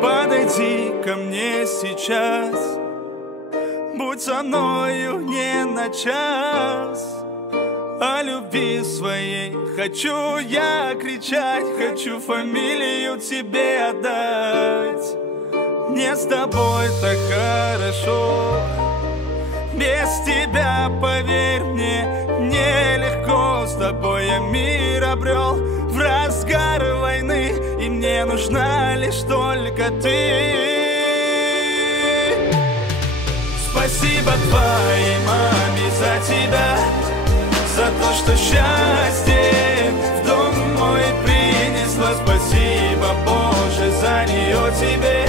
Подойди ко мне сейчас, будь со мною не на час. О любви своей хочу я кричать, хочу фамилию тебе отдать. Мне с тобой так хорошо, без тебя, поверь мне, нелегко. С тобой я мир обрел в разгар войны, и мне нужна лишь только ты. Спасибо твоей маме за тебя, за то, что счастье в дом мой принесла. Спасибо, Боже, за нее тебе.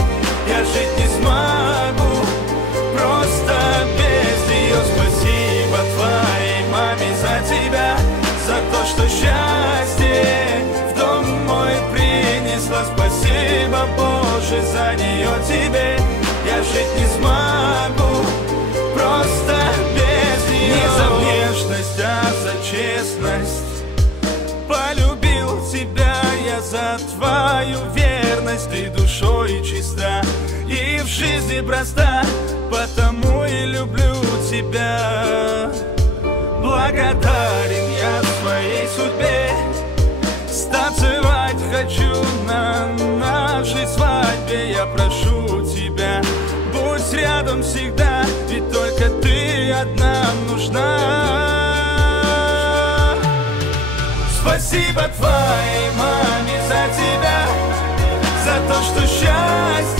Я жить не смогу просто без нее. Спасибо твоей маме за тебя, за то, что счастье в дом мой принесла. Спасибо, Боже, за нее тебе. Я жить не смогу просто без нее. Не за внешность, а за честность полюбил тебя я, за твою верность. Ты душой чиста и в жизни проста, потому и люблю тебя. Благодарен я своей судьбе, станцевать хочу на нашей свадьбе. Я прошу тебя, будь рядом всегда, ведь только ты одна нужна. Спасибо твоей маме за тебя, за то, что счастье